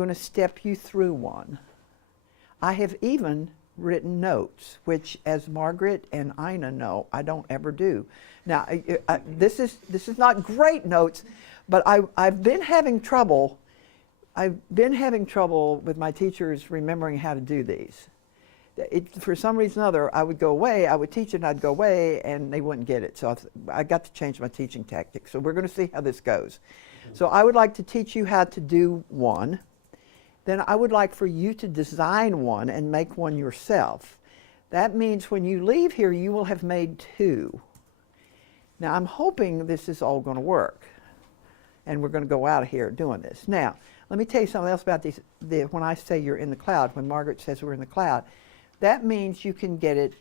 going to step you through one. I have even written notes, which, as Margaret and Ina know, I don't ever do. Now, this is not great notes, but I've been having trouble. I've been having trouble with my teachers remembering how to do these. For some reason or other, I would go away, I would teach it, and I'd go away, and they wouldn't get it. So I got to change my teaching tactics. So we're going to see how this goes. So I would like to teach you how to do one. Then I would like for you to design one and make one yourself. That means when you leave here, you will have made two. Now, I'm hoping this is all going to work, and we're going to go out of here doing this. Now, let me tell you something else about these. When I say you're in the cloud, when Margaret says we're in the cloud, that means you can get it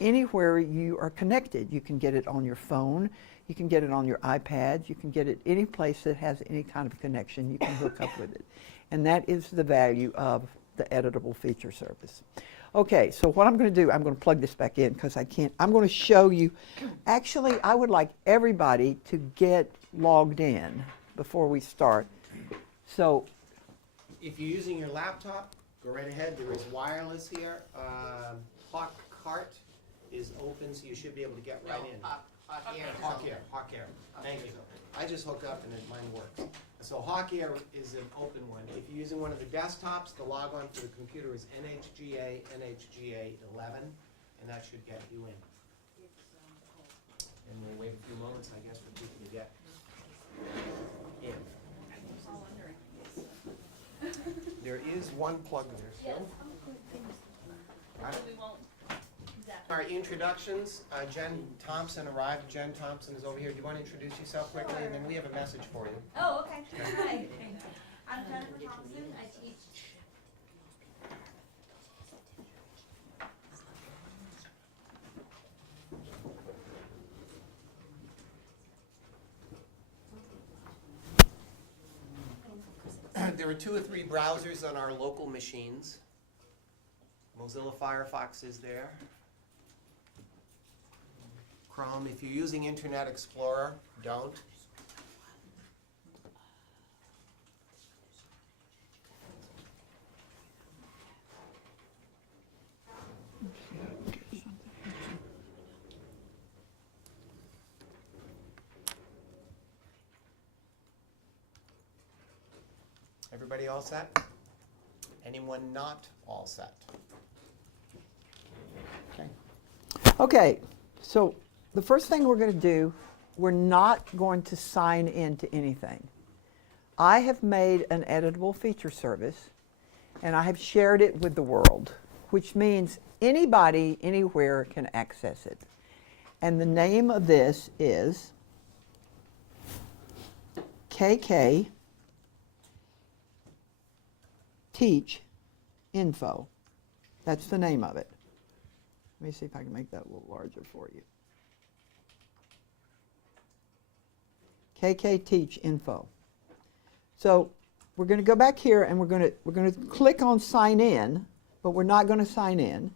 anywhere you are connected. You can get it on your phone. You can get it on your iPad. You can get it any place that has any kind of connection. You can hook up with it. And that is the value of the Editable Feature Service. Okay, so what I'm going to do, I'm going to plug this back in because I can't. I'm going to show you. Actually, I would like everybody to get logged in before we start. So, if you're using your laptop, go right ahead. There is wireless here. Hawk Cart is open, so you should be able to get right in. Hawk Air. Thank you. I just hooked up and mine works. So Hawk Air is an open one. If you're using one of the desktops, the log on for the computer is NHGA 11, and that should get you in. And we'll wait a few moments, I guess, for people to get in. There is one plug there still. Our introductions, Jen Thompson arrived. Jen Thompson is over here. Do you want to introduce yourself quickly? Sure. And then we have a message for you. Oh, okay. Hi. I'm Jennifer Thompson. I teach. There are 2 or 3 browsers on our local machines. Mozilla Firefox is there. Chrome. If you're using Internet Explorer, don't. Everybody all set? Anyone not all set? Okay. okay, so the first thing we're going to do, we're not going to sign into anything. I have made an editable feature service, and I have shared it with the world, which means anybody, anywhere can access it. And the name of this is KK Teach Info. That's the name of it. Let me see if I can make that a little larger for you. KK Teach Info. So we're going to go back here and we're going to click on sign in, but we're not going to sign in.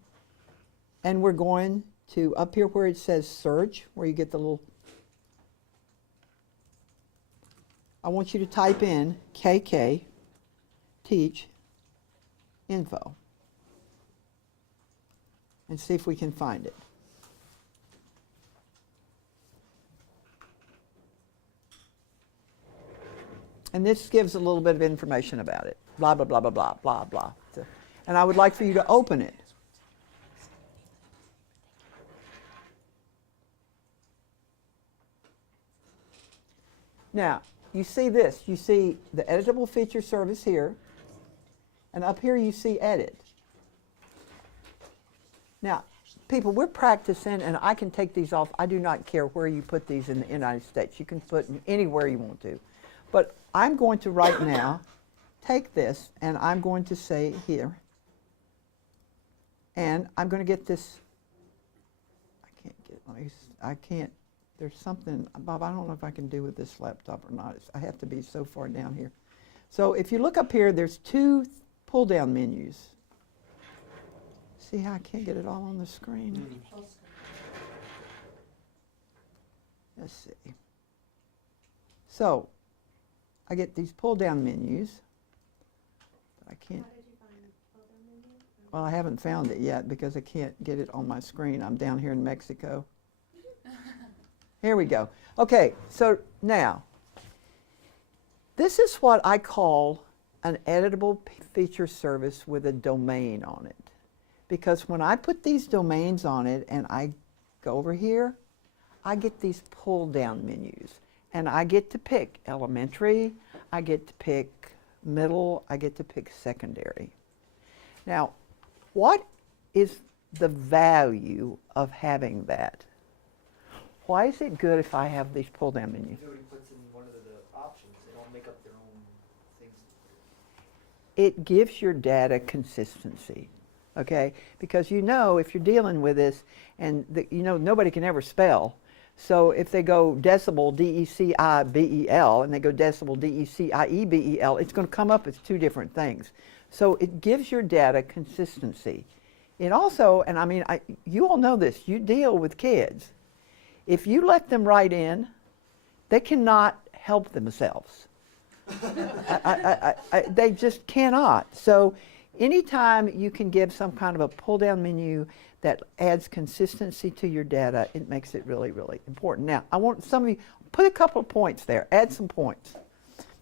And we're going to up here where it says search, where you get the little. I want you to type in KK Teach Info and see if we can find it. And this gives a little bit of information about it. Blah, blah, blah, blah, blah, blah, blah. And I would like for you to open it. Now, you see this. You see the Editable Feature Service here. And up here you see Edit. Now, people, we're practicing, and I can take these off. I do not care where you put these in the United States. You can put them anywhere you want to. But I'm going to right now take this, and I'm going to say here, and I'm going to get this. I can't, there's something, Bob, I don't know if I can do with this laptop or not. I have to be so far down here. So if you look up here, there's 2 pull-down menus. See how I can't get it all on the screen? Let's see. So I get these pull-down menus. can't, How did you find the pull-down menu? well, I haven't found it yet because I can't get it on my screen. I'm down here in Mexico. Here we go. Okay, so now, this is what I call an editable feature service with a domain on it. Because when I put these domains on it and I go over here, I get these pull-down menus. And I get to pick elementary, I get to pick middle, I get to pick secondary. Now, what is the value of having that? Why is it good if I have these pull-down menus? Nobody puts in one of the options. They all make up their own things. It gives your data consistency, okay? Because you know if you're dealing with this, and you know nobody can ever spell, so if they go decibel, D-E-C-I-B-E-L, and they go decibel, D-E-C-I-E-B-E-L, it's going to come up as two different things. So it gives your data consistency. It also, and I mean, you all know this, you deal with kids. If you let them write in, they cannot help themselves. They just cannot. So anytime you can give some kind of a pull-down menu that adds consistency to your data, it makes it really, really important. Now, I want some of you, put a couple of points there, add some points.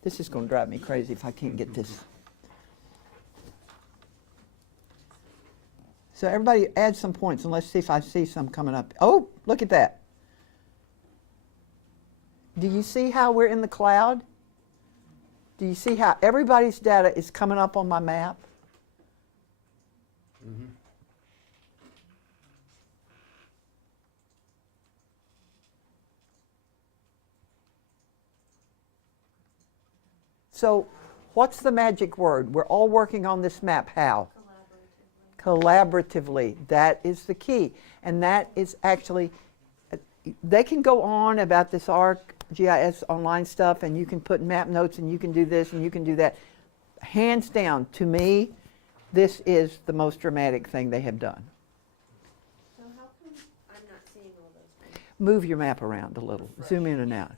This is going to drive me crazy if I can't get this. So everybody add some points, and let's see if I see some coming up. Oh, look at that. Do you see how we're in the cloud? Do you see how everybody's data is coming up on my map? Mm-hmm. So what's the magic word? We're all working on this map. How? Collaboratively. That is the key. And that is actually, they can go on about this ArcGIS online stuff, and you can put map notes, and you can do this, and you can do that. Hands down, to me, this is the most dramatic thing they have done. So how come I'm not seeing all those things? Move your map around a little. Zoom in and out.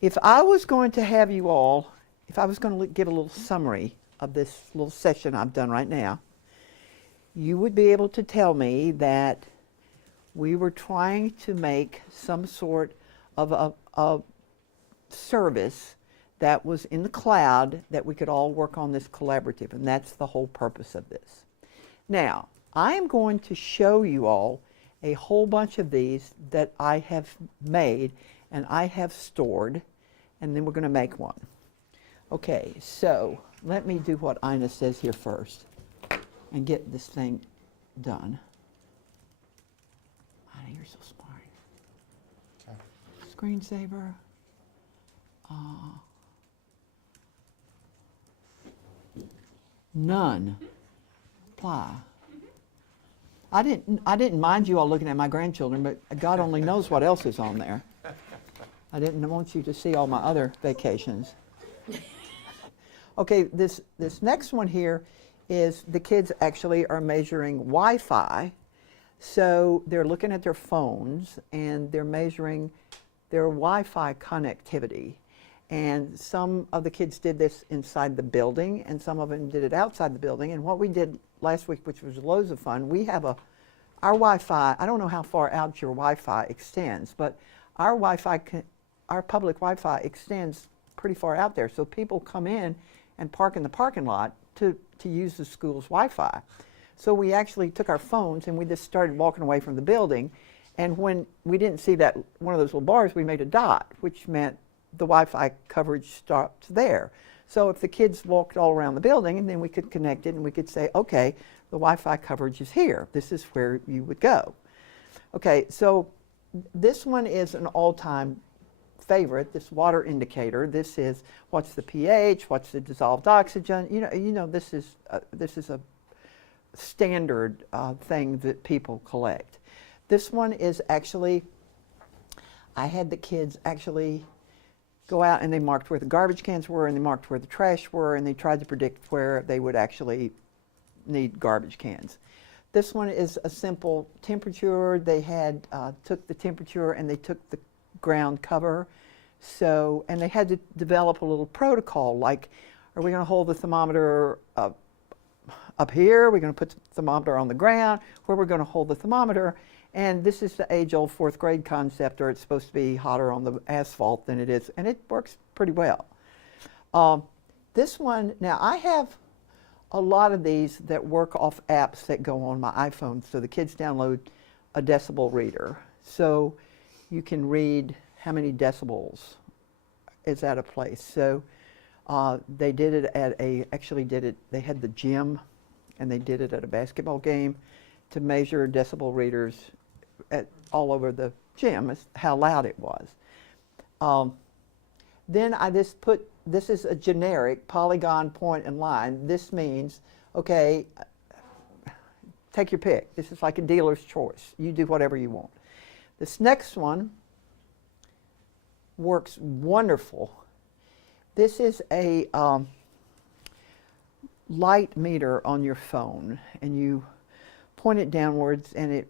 If I was going to have you all, if I was going to give a little summary of this little session I've done right now, you would be able to tell me that we were trying to make some sort of a service that was in the cloud that we could all work on this collaborative, and that's the whole purpose of this. Now, I am going to show you all a whole bunch of these that I have made and I have stored, and then we're going to make one. Okay, so let me do what Ina says here first and get this thing done. Ina, you're so smart. Okay. Screensaver. None. Apply. I didn't mind you all looking at my grandchildren, but God only knows what else is on there. I didn't want you to see all my other vacations. Okay, this next one here is the kids actually are measuring Wi-Fi. So they're looking at their phones and they're measuring their Wi-Fi connectivity. And some of the kids did this inside the building, and some of them did it outside the building. And what we did last week, which was loads of fun, we have our Wi-Fi, I don't know how far out your Wi-Fi extends, but our Wi-Fi, our public Wi-Fi extends pretty far out there. So people come in and park in the parking lot to use the school's Wi-Fi. So we actually took our phones and we just started walking away from the building. And when we didn't see that one of those little bars, we made a dot, which meant the Wi-Fi coverage stopped there. So if the kids walked all around the building, and then we could connect it and we could say, okay, the Wi-Fi coverage is here. This is where you would go. Okay, so this one is an all-time favorite, this water indicator. This is what's the pH, what's the dissolved oxygen. You know this is a standard thing that people collect. This one is actually, I had the kids actually go out and they marked where the garbage cans were and they marked where the trash were, and they tried to predict where they would actually need garbage cans. This one is a simple temperature. They had took the temperature and they took the ground cover So, and they had to develop a little protocol, like, are we going to hold the thermometer up here? Are we going to put the thermometer on the ground? Where we're going to hold the thermometer? And this is the age-old fourth grade concept, or it's supposed to be hotter on the asphalt than it is, and it works pretty well. This one, now I have a lot of these that work off apps that go on my iPhone, so the kids download a decibel reader. So you can read how many decibels is at a place. So they did it at they had the gym, and they did it at a basketball game to measure decibel readers all over the gym, as how loud it was. Then I just put, this is a generic polygon, point, and line. This means, okay, take your pick. This is like a dealer's choice. You do whatever you want. This next one works wonderful. This is a light meter on your phone, and you point it downwards, and it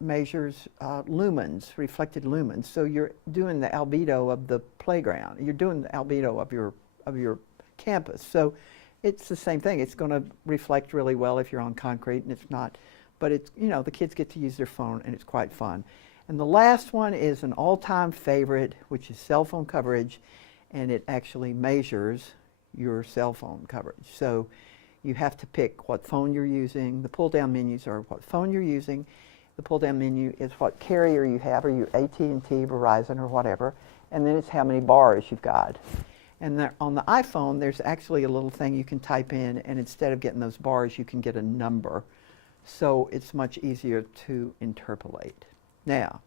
measures lumens, reflected lumens. So you're doing the albedo of the playground. You're doing the albedo of your campus. So it's the same thing. It's going to reflect really well if you're on concrete, and it's not. But it's, you know, the kids get to use their phone, and it's quite fun. And the last one is an all-time favorite, which is cell phone coverage, and it actually measures your cell phone coverage. So you have to pick what phone you're using. The pull-down menus are what phone you're using. The pull-down menu is what carrier you have, or you AT&T, Verizon, or whatever, and then it's how many bars you've got. And on the iPhone, there's actually a little thing you can type in, and instead of getting those bars, you can get a number. So it's much easier to interpolate. Now,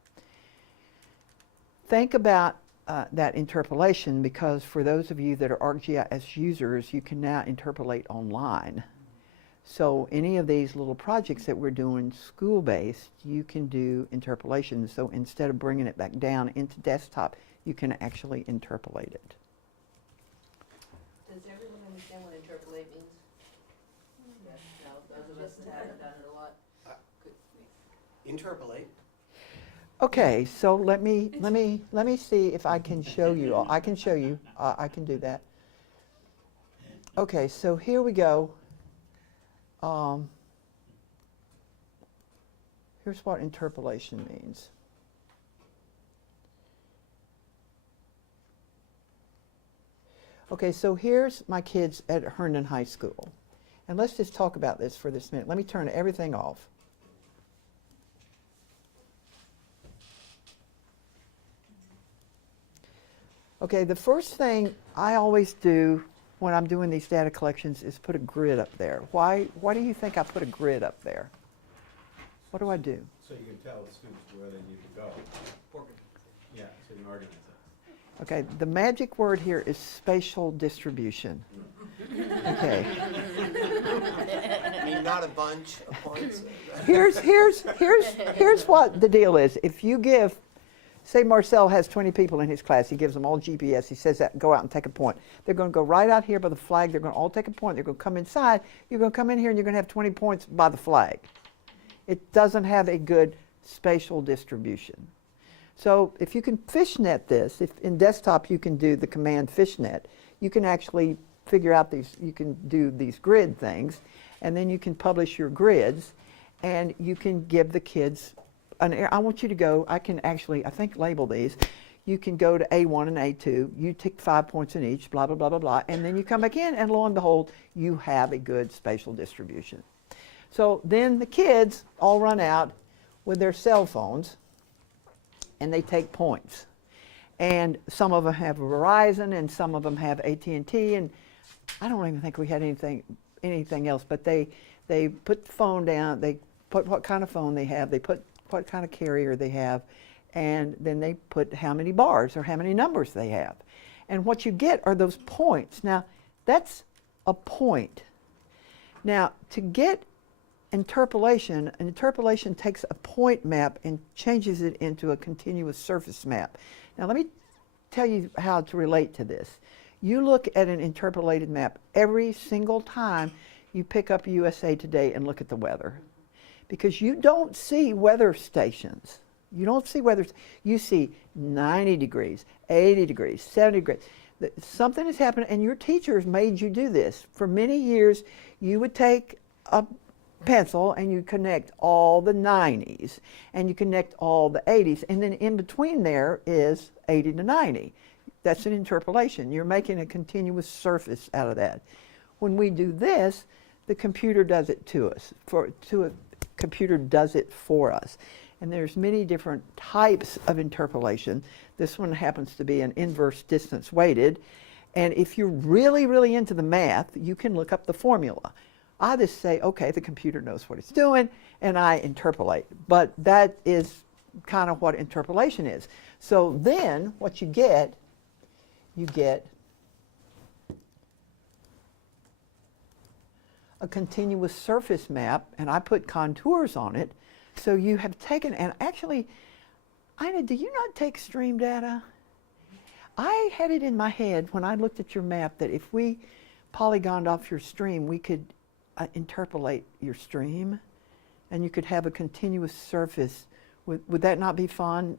think about that interpolation, because for those of you that are ArcGIS users, you can now interpolate online. So any of these little projects that we're doing school-based, you can do interpolation. So instead of bringing it back down into desktop, you can actually interpolate it. Does everyone understand what interpolate means? Yes. No, those of us that haven't done it a lot. Interpolate. Okay, so let me see if I can show you. I can show you. I can do that. Okay, so here we go. Here's what interpolation means. Okay, so here's my kids at Herndon High School. And let's just talk about this for this minute. Let me turn everything off. Okay, the first thing I always do when I'm doing these data collections is put a grid up there. Why do you think I put a grid up there? What do I do? So you can tell the students where they need to go. Yeah, so you organize it. Okay, the magic word here is spatial distribution. Okay. I mean, not a bunch of points. Here's what the deal is. If you give, say Marcel has 20 people in his class, he gives them all GPS, he says that, go out and take a point. They're going to go right out here by the flag, they're going to all take a point, they're going to come inside, you're going to come in here and you're going to have 20 points by the flag. It doesn't have a good spatial distribution. So if you can fishnet this, if in desktop you can do the command fishnet, you can actually figure out these, you can do these grid things, and then you can publish your grids, and you can give the kids I want you to go, I can actually, I think, label these. You can go to A1 and A2, you take 5 points in each, blah, blah, blah, blah, blah, and then you come back in, and lo and behold, you have a good spatial distribution. So then the kids all run out with their cell phones, and they take points. And some of them have Verizon, and some of them have AT&T, and I don't even think we had anything else, but they put the phone down, they put what kind of phone they have, they put what kind of carrier they have, and then they put how many bars or how many numbers they have. And what you get are those points. Now, that's a point. Now, to get interpolation, an interpolation takes a point map and changes it into a continuous surface map. Now, let me tell you how to relate to this. You look at an interpolated map every single time you pick up USA Today and look at the weather. Because you don't see weather stations. You don't see whether it's, you see 90 degrees, 80 degrees, 70 degrees. Something has happened, and your teachers made you do this. For many years, you would take a pencil and you connect all the 90s, and you connect all the 80s, and then in between there is 80 to 90. That's an interpolation. You're making a continuous surface out of that. When we do this, the computer does it to us. Computer does it for us. And there's many different types of interpolation. This one happens to be an inverse distance weighted. And if you're really, really into the math, you can look up the formula. I just say, okay, the computer knows what it's doing, and I interpolate. But that is kind of what interpolation is. So then what you get a continuous surface map, and I put contours on it. So you have taken, and actually, Ina, do you not take stream data? I had it in my head when I looked at your map that if we polygoned off your stream, we could interpolate your stream, and you could have a continuous surface. Would that not be fun?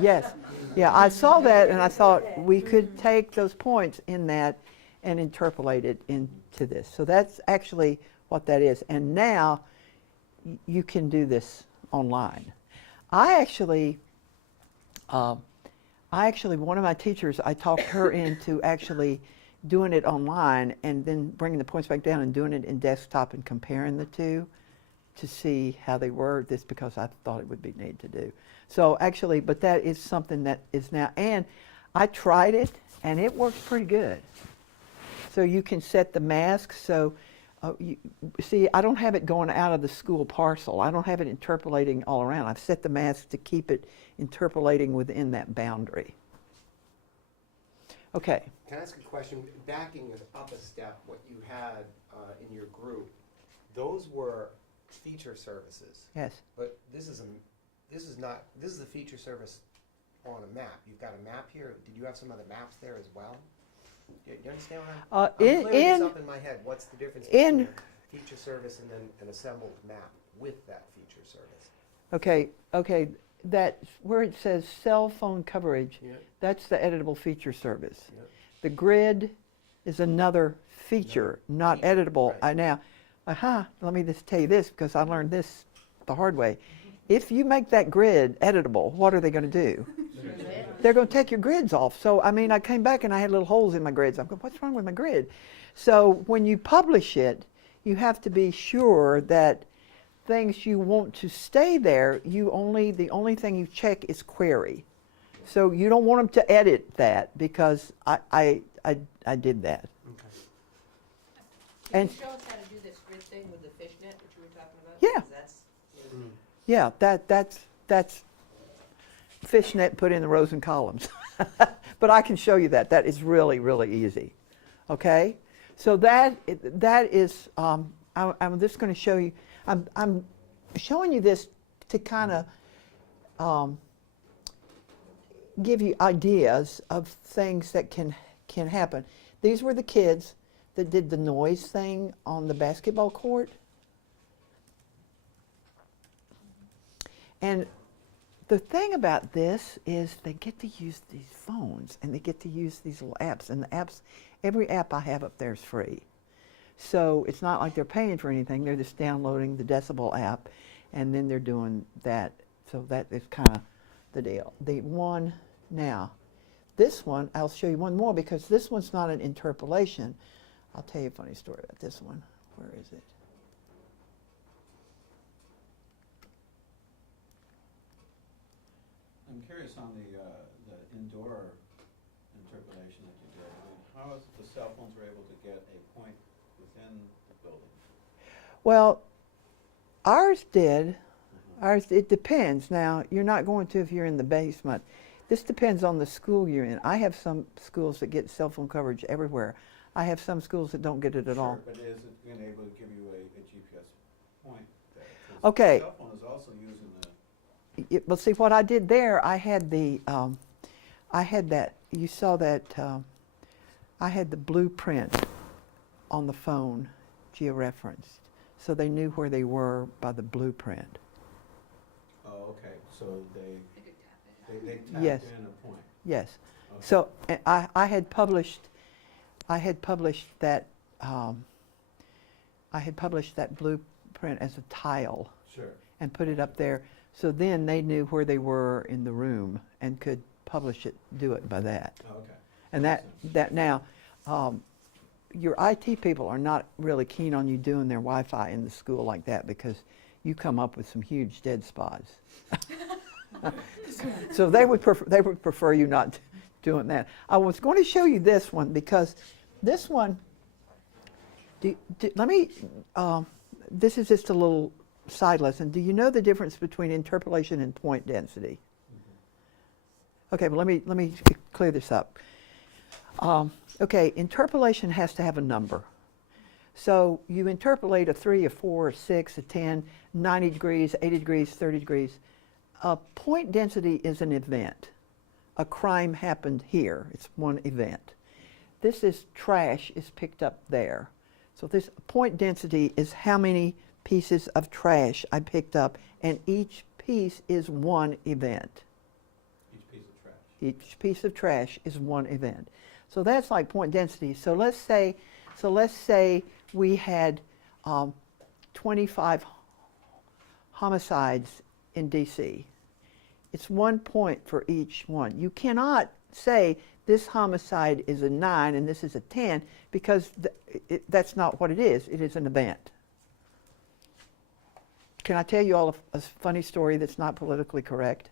Yes. Yeah, I saw that, and I thought we could take those points in that and interpolate it into this. So that's actually what that is. And now you can do this online. I actually, one of my teachers, I talked her into actually doing it online and then bringing the points back down and doing it in desktop and comparing the two to see how they were, this because I thought it would be neat to do. So actually, but that is something that is now, and I tried it and it works pretty good. So you can set the mask, so see, I don't have it going out of the school parcel. I don't have it interpolating all around. I've set the mask to keep it interpolating within that boundary. Okay. Can I ask a question? Backing it up a step, what you had in your group, those were feature services. Yes. But this is a feature service on a map. You've got a map here. Did you have some other maps there as well? You understand what I'm clearing this up in my head. What's the difference between a feature service and then an assembled map with that feature service? Okay, that where it says cell phone coverage, Yeah. that's the editable feature service. Yep. The grid is another feature, not feature, editable. right. Let me just tell you this because I learned this the hard way. If you make that grid editable, what are they going to do? They're going to take your grids off. So, I mean, I came back and I had little holes in my grids. I'm going, what's wrong with my grid? So when you publish it, you have to be sure that things you want to stay there, the only thing you check is query. So you don't want them to edit that because I did that. Okay. Can And you show us how to do this grid thing with the fishnet, which you were talking about? Yeah. 'Cause that's, Yeah, that's fishnet put in the rows and columns. But I can show you that. That is really, really easy. Okay? So that is, I'm just going to show you, I'm showing you this to kind of give you ideas of things that can happen. These were the kids that did the noise thing on the basketball court. And the thing about this is they get to use these phones and they get to use these little apps. And the apps, every app I have up there is free. So it's not like they're paying for anything. They're just downloading the Decibel app and then they're doing that. So that is kind of the deal. The one now, this one, I'll show you one more because this one's not an interpolation. I'll tell you a funny story about this one. Where is it? I'm curious on the indoor interpolation that you did. I mean, how is it the cell phones were able to get a point within the building? Well, ours did. Ours, it depends. Now, you're not going to if you're in the basement. This depends on the school you're in. I have some schools that get cell phone coverage everywhere. I have some schools that don't get it at all. But is it being able to give you a GPS point there? 'Cause Okay. the cell phone is also using the Well, see, what I did there, I had that, you saw that, I had the blueprint on the phone georeferenced. So they knew where they were by the blueprint. Oh, Oh, okay, so they Yes. tapped in a point. Yes. Okay. So I had published that blueprint as a tile Sure. and put it up there. So then they knew where they were in the room and could publish it, do it by that. Oh, okay. And Makes that sense. now, your IT people are not really keen on you doing their Wi-Fi in the school like that because you come up with some huge dead spots. So they would prefer you not doing that. I was going to show you this one because this one. This is just a little side lesson. Do you know the difference between interpolation and point density? Okay, well let me clear this up. Okay, interpolation has to have a number. So you interpolate a 3, a 4, a 6, a 10, 90 degrees, 80 degrees, 30 degrees. A point density is an event. A crime happened here. It's one event. This is trash is picked up there. So this point density is how many pieces of trash I picked up, and each piece is one event. Each piece of trash. Each piece of trash is one event. So that's like point density. So let's say we had 25 homicides in DC. It's 1 point for each one. You cannot say this homicide is a 9 and this is a 10 because that's not what it is. It is an event. Can I tell you all a funny story that's not politically correct?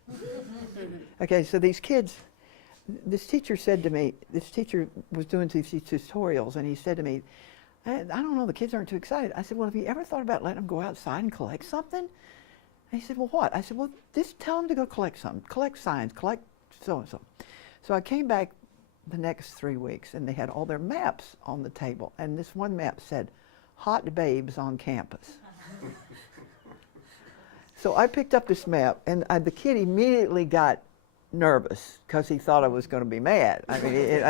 Okay, so these kids, this teacher said to me, this teacher was doing these tutorials and he said to me, I don't know, the kids aren't too excited. I said, well, have you ever thought about letting them go outside and collect something? And he said, well, what? I said, well, just tell them to go collect something. Collect signs, collect so-and-so. So I came back the next 3 weeks, and they had all their maps on the table. And this one map said, hot babes on campus. So I picked up this map, and the kid immediately got nervous because he thought I was going to be mad. I mean,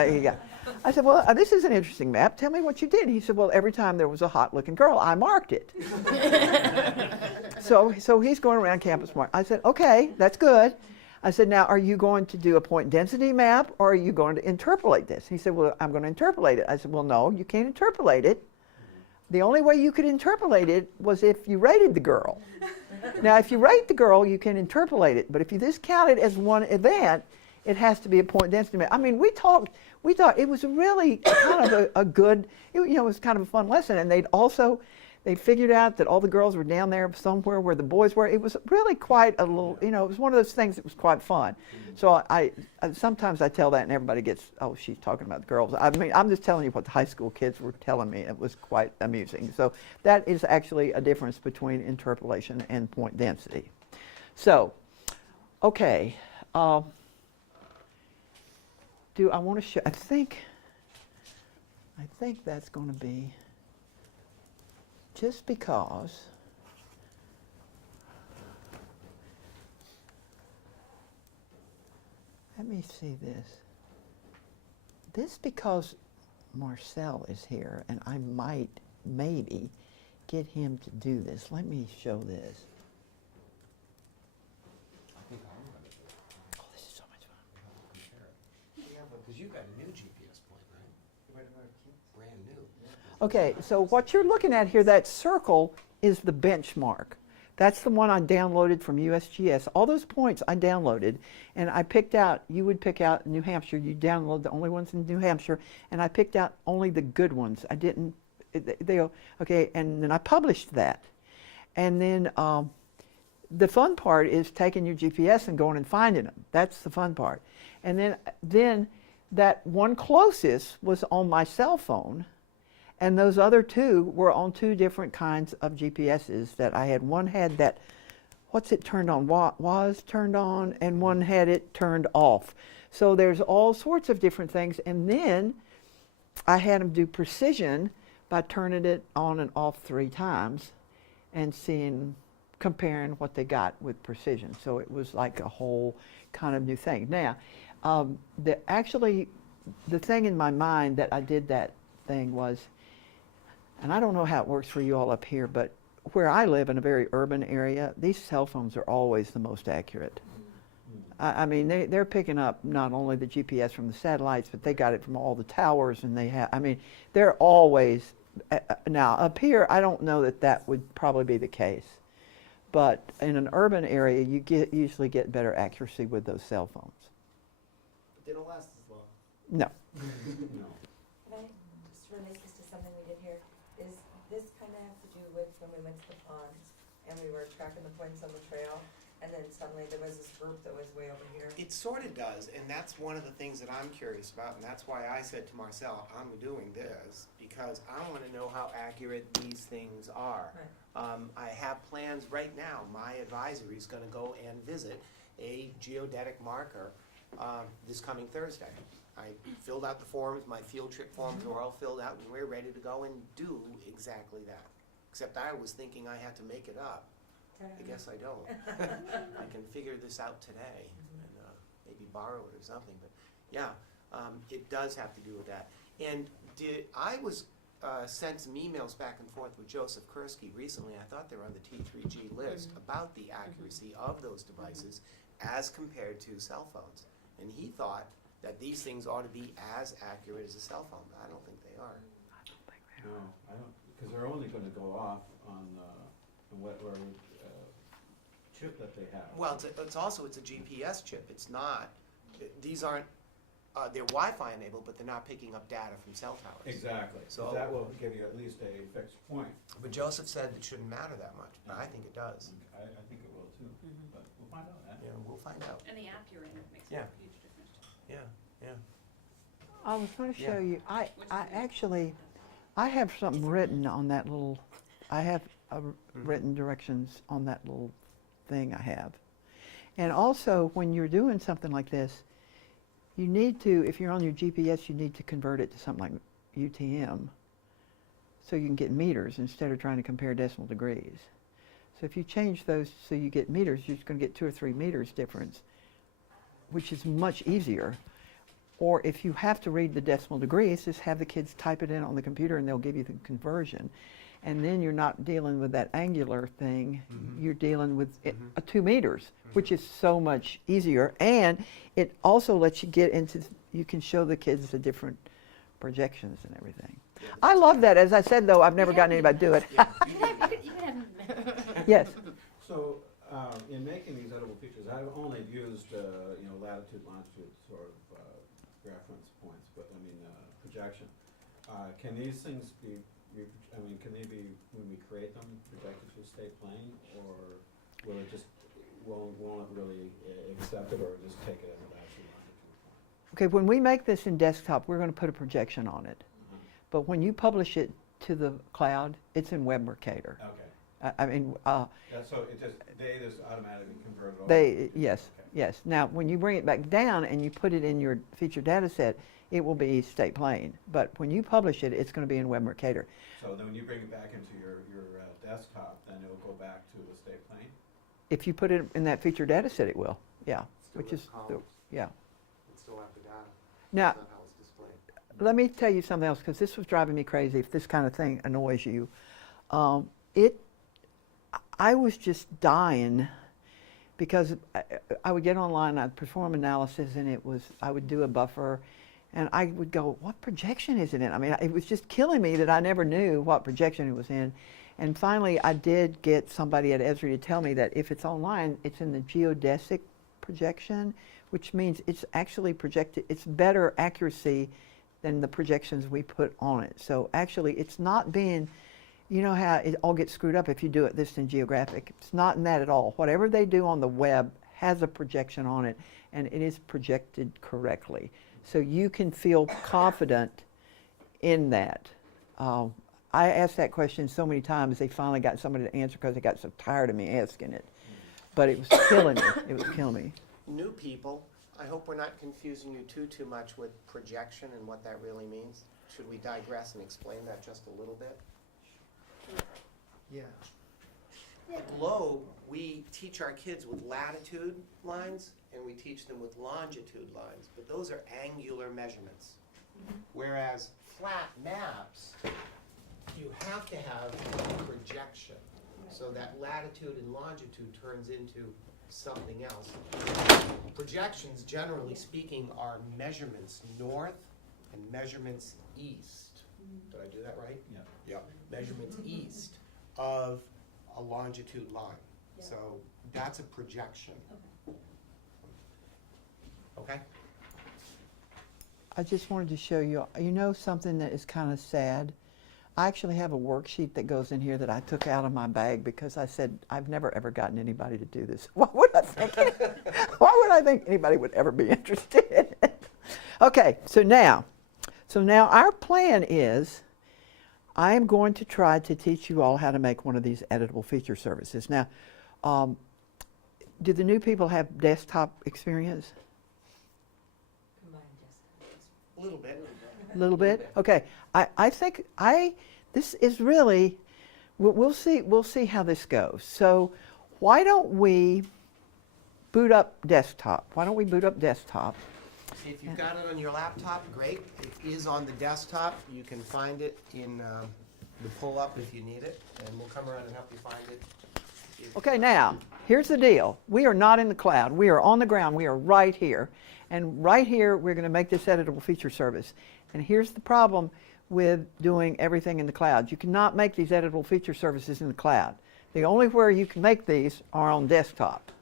I said, well, this is an interesting map. Tell me what you did. He said, well, every time there was a hot-looking girl, I marked it. So he's going around campus mark. I said, okay, that's good. I said, now, are you going to do a point density map, or are you going to interpolate this? He said, well, I'm going to interpolate it. I said, well, no, you can't interpolate it. The only way you could interpolate it was if you rated the girl. Now, if you rate the girl, you can interpolate it. But if you just count it as one event, it has to be a point density map. I mean, we thought it was really kind of a good, it was kind of a fun lesson. And they figured out that all the girls were down there somewhere where the boys were. It was really quite a little, it was one of those things that was quite fun. So I sometimes I tell that and everybody gets, oh, she's talking about the girls. I mean, I'm just telling you what the high school kids were telling me. It was quite amusing. So that is actually a difference between interpolation and point density. So, okay. Do I want to show, I think that's going to be, just because let me see this. This because Marcel is here and I might maybe get him to do this. Let me show this. I think I'm gonna do it. Oh, this is so much fun. Compare it. Yeah, because you've got a new GPS point, right? Brand new. Okay, so what you're looking at here, that circle is the benchmark. That's the one I downloaded from USGS. All those points I downloaded, and I picked out, you would pick out New Hampshire, you download the only ones in New Hampshire, and I picked out only the good ones. I didn't, okay, and then I published that. And then the fun part is taking your GPS and going and finding them. That's the fun part. And then that one closest was on my cell phone, and those other two were on two different kinds of GPSs that I had. One had that, what's it turned on, was turned on, and one had it turned off. So there's all sorts of different things. And then I had them do precision by turning it on and off 3 times and comparing what they got with precision. So it was like a whole kind of new thing. Now, the thing in my mind that I did that thing was, and I don't know how it works for you all up here, but where I live in a very urban area, these cell phones are always the most accurate. I mean, they're picking up not only the GPS from the satellites, but they got it from all the towers, and they have, I mean, they're always, now up here, I don't know that that would probably be the case. But in an urban area, you usually get better accuracy with those cell phones. But they don't last as long. No. No. Can I just relate this to something we did here? Is this kind of have to do with when we went to the ponds and we were tracking the points on the trail, and then suddenly there was this group that was way over here? It sort of does, and that's one of the things that I'm curious about, and that's why I said to Marcel, I'm doing this, because I want to know how accurate these things are. Right. I have plans right now. My advisory is going to go and visit a geodetic marker this coming Thursday. I filled out the forms, my field trip forms are all filled out, and we're ready to go and do exactly that. Except I was thinking I had to make it up. I guess I don't. I can figure this out today and maybe borrow it or something. But yeah, it does have to do with that. And I was sent some emails back and forth with Joseph Kursky recently. I thought they were on the T3G list about the accuracy of those devices as compared to cell phones. And he thought that these things ought to be as accurate as a cell phone. I don't think they are. No, I don't, because they're only gonna go off on whatever chip that they have. Well, it's also a GPS chip. It's not, these aren't, they're Wi-Fi enabled, but they're not picking up data from cell towers. Exactly, so So- that will give you at least a fixed point. But Joseph said it shouldn't matter that much, but I think it does. I think it will too, but we'll find out. Yeah, we'll find out. And the app you're in makes Yeah. a huge difference. Yeah, yeah. I was going to show Yeah. you, I have something written on that little, I have written directions on that little thing I have. And also, when you're doing something like this, you need to, if you're on your GPS, you need to convert it to something like UTM, so you can get meters instead of trying to compare decimal degrees. So if you change those so you get meters, you're just going to get 2 or 3 meters difference, which is much easier. Or if you have to read the decimal degrees, just have the kids type it in on the computer and they'll give you the conversion. And then you're not dealing with that angular thing, you're dealing with 2 meters, which is so much easier. And it also lets you get into, you can show the kids the different projections and everything. I love that. As I said, though, I've never gotten anybody to do it. Yeah, Yes. So, in making these editable features, I've only used, latitude, longitude sort of reference points, but I mean, projection. Can these things be, can they be, when we create them, projected to a state plane, or will it just, won't it really accept it, or just take it as a latitude, longitude point? Okay, when we make this in desktop, we're going to put a projection on it. But when you publish it to the cloud, it's in Web Mercator. Okay. So they just automatically convert it over? Yes, Okay. yes. Now, when you bring it back down and you put it in your feature data set, it will be state plane. But when you publish it, it's going to be in Web Mercator. So then when you bring it back into your desktop, then it will go back to the state plane? If you put it in that feature data set, it will, yeah. Still Which with is, columns. yeah. It's still have the data. Now, That's not how it's displayed. let me tell you something else, because this was driving me crazy, if this kind of thing annoys you. I was just dying because I would get online, I'd perform analysis, and I would do a buffer, and I would go, what projection is it in? I mean, it was just killing me that I never knew what projection it was in. And finally, I did get somebody at Esri to tell me that if it's online, it's in the geodesic projection, which means it's actually projected, it's better accuracy than the projections we put on it. So actually, it's not being, you know how it all gets screwed up if you do it this in geographic. It's not in that at all. Whatever they do on the web has a projection on it, and it is projected correctly. So you can feel confident in that. I asked that question so many times, they finally got somebody to answer because they got so tired of me asking it. But it was killing me. It was killing me. New people, I hope we're not confusing you too much with projection and what that really means. Should we digress and explain that just a little bit? Yeah. At Globe, we teach our kids with latitude lines and we teach them with longitude lines, but those are angular measurements. Whereas flat maps, you have to have a projection. So that latitude and longitude turns into something else. Projections, generally speaking, are measurements north and measurements east. Did I do that right? Yeah. Yep. Measurements east of a longitude line. Yeah. So that's a projection. Okay? I just wanted to show you, something that is kind of sad? I actually have a worksheet that goes in here that I took out of my bag because I said, I've never ever gotten anybody to do this. Why would I think anybody would ever be interested in it? Okay, so now our plan is, I am going to try to teach you all how to make one of these editable feature services. Now, do the new people have desktop experience? A little bit. A little bit? Okay. I think this is really, we'll see how this goes. So why don't we boot up desktop? If you've got it on your laptop, great. It is on the desktop. You can find it in the pull-up if you need it, and we'll come around and help you find it. Okay, now, here's the deal. We are not in the cloud. We are on the ground. We are right here. And right here, we're going to make this editable feature service. And here's the problem with doing everything in the cloud. You cannot make these editable feature services in the cloud. The only where you can make these are on desktop.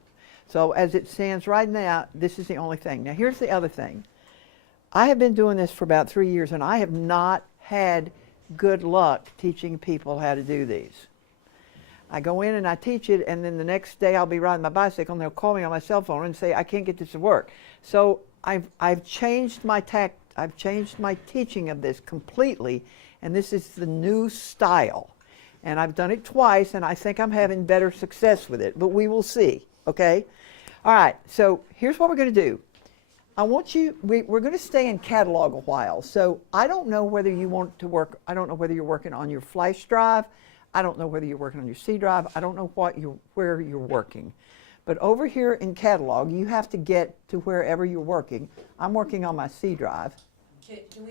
So as it stands right now, this is the only thing. Now here's the other thing. I have been doing this for about 3 years, and I have not had good luck teaching people how to do these. I go in and I teach it, and then the next day I'll be riding my bicycle and they'll call me on my cell phone and say, I can't get this to work. So I've changed my teaching of this completely, and this is the new style. And I've done it twice, and I think I'm having better success with it, but we will see, okay? All right, so here's what we're going to do. We're going to stay in catalog a while, so I don't know whether you want to work, I don't know whether you're working on your flash drive, I don't know whether you're working on your C drive, I don't know where you're working. But over here in catalog, you have to get to wherever you're working. I'm working on my C drive. Can we